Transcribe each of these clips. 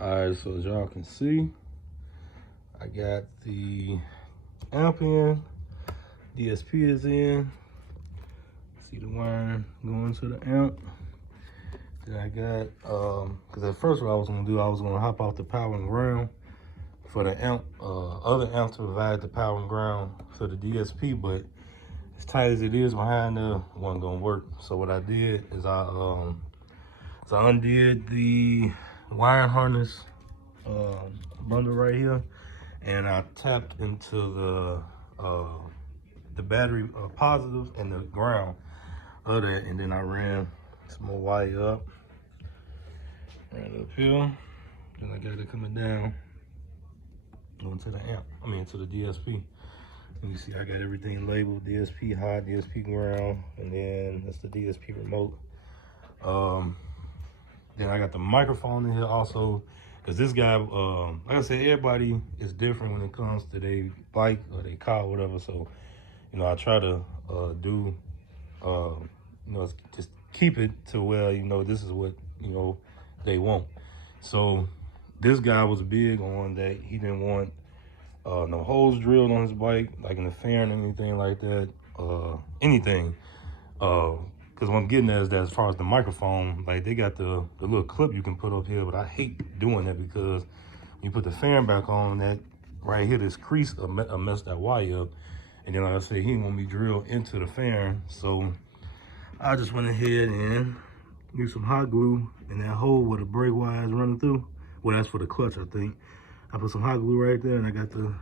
Alright, so as y'all can see, I got the amp in, DSP is in. See the wire going to the amp. Then I got, because at first what I was gonna do, I was gonna hop off the power and ground for the amp, other amp to provide the power and ground for the DSP, but as tight as it is behind there, it wasn't gonna work. So what I did is I undid the wiring harness bundle right here, and I tapped into the battery positive and the ground of that, and then I ran some more wire up, ran up here, then I got it coming down going to the amp, to the DSP. And you see I got everything labeled, DSP high, DSP ground, and then that's the DSP remote. Then I got the microphone in here also, because this guy, like I said, everybody is different when it comes to their bike or their car or whatever. So, I try to do, just keep it to where, this is what, they want. So this guy was big on that. He didn't want no holes drilled on his bike, like in the fairing or anything like that, anything. Because what I'm getting at is that as far as the microphone, like they got the little clip you can put up here, but I hate doing that because when you put the fairing back on, that right here, this crease will mess that wire up. And then like I said, he didn't want me drilled into the fairing. So I just went ahead and used some hot glue in that hole where the brake wire is running through. Well, that's for the clutch, I think. I put some hot glue right there, and I got the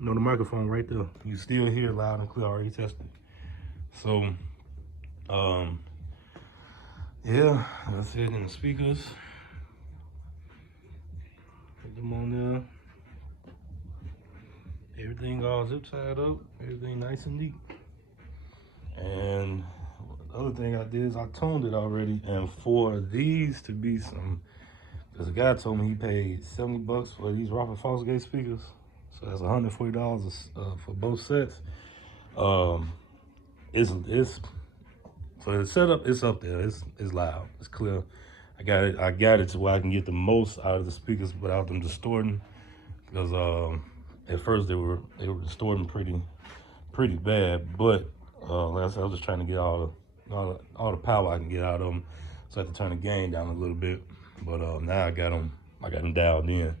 microphone right there. You still hear loud and clear, already tested. So, yeah, that's it. And the speakers, put them on there. Everything all zip tied up, everything nice and neat. And the other thing I did is I toned it already. And for these to be some, because the guy told me he paid 70 bucks for these Rockford Fosgate speakers. So that's $140 for both sets. It's for the setup, it's up there. It's loud, it's clear. I got it to where I can get the most out of the speakers without them distorting. Because at first they were distorting pretty bad. But like I said, I was just trying to get all the power I can get out of them. So I had to turn the gain down a little bit. But now I got them dialed in.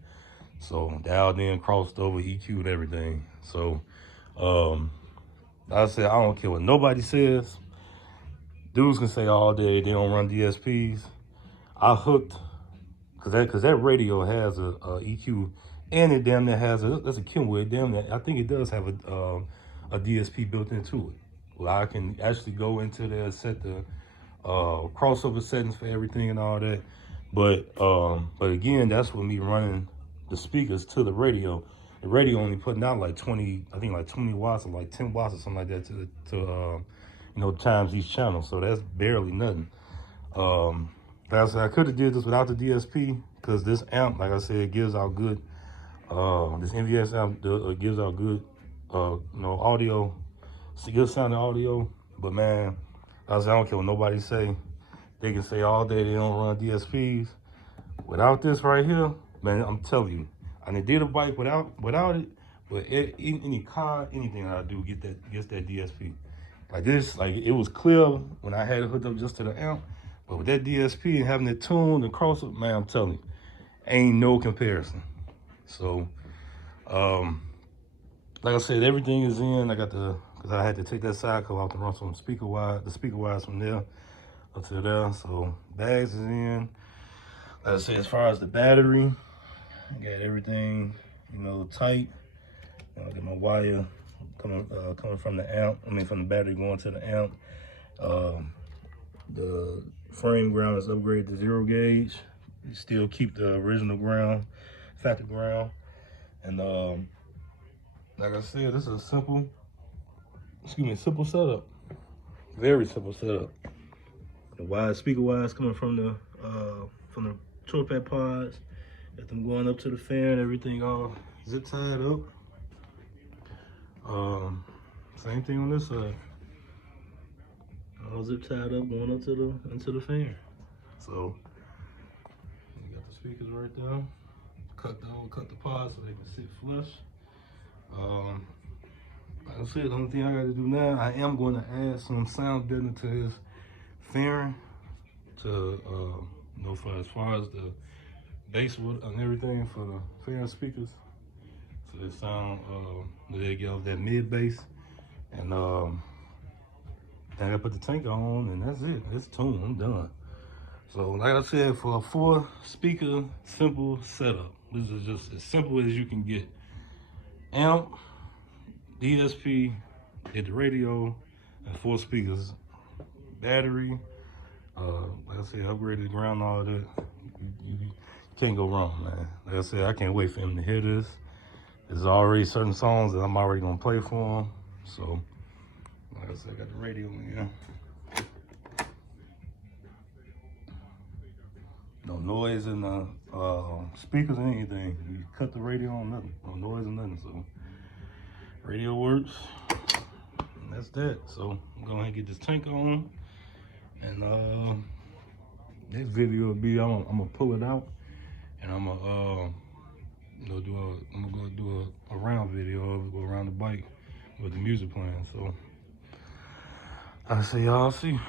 So dialed in, crossed over, EQ'd everything. So like I said, I don't care what nobody says. Dudes can say all day they don't run DSPs. I hooked, cause that radio has a EQ, and it damn near has that's a kenwood. Damn near, I think it does have a DSP built into it. Well, I can actually go into there, set the crossover settings for everything and all that. But again, that's with me running the speakers to the radio. The radio only putting out like 20, I think like 20 watts or like 10 watts or something like that to times each channel. So that's barely nothing. Like I said, I could have did this without the DSP, because this amp, like I said, gives out good, this NVX amp gives out good, audio, it's a good sounding audio. But man, like I said, I don't care what nobody say. They can say all day they don't run DSPs. Without this right here, man, I'm telling you, I did a bike without it, but any car, anything that I do gets that DSP. Like this, like it was clear when I had it hooked up just to the amp, but with that DSP and having it tuned and crossover, man, I'm telling you, ain't no comparison. So, like I said, everything is in. I got because I had to take that side cover out to run some the speaker wires from there up to there. So bags is in. Like I said, as far as the battery, I got everything, tight. I got my wire coming from the amp. From the battery going to the amp. The frame ground is upgraded to 0 gauge. You still keep the original ground, factory ground. And like I said, this is a simple setup. Very simple setup. The speaker wires coming from the torped pods. Got them going up to the fan, everything all zip tied up. Same thing on this side. All zip tied up, going up into the fan. So you got the speakers right there. Cut the pods so they can sit flush. Like I said, the only thing I gotta do now, I am going to add some sound deadening to his fairing to, you know, for as far as the bass wood and everything for the fairing speakers. So they sound, they get off that mid bass. And then I gotta put the tank on, and that's it. It's tuned. I'm done. So, like I said, for a 4-speaker simple setup, this is just as simple as you can get. Amp, DSP, hit the radio, and 4 speakers. Battery, like I said, upgraded ground, all that. You can't go wrong, man. Like I said, I can't wait for him to hear this. There's already certain songs that I'm already gonna play for him. So, like I said, I got the radio in here. No noise in the speakers or anything. You cut the radio on, nothing. No noise or nothing. So, radio works. And that's that. So, I'm going to get this tank on. And next video will be, I'm going to pull it out. And I'm going to do a round video, go around the bike with the music playing. So, I'll see y'all. See.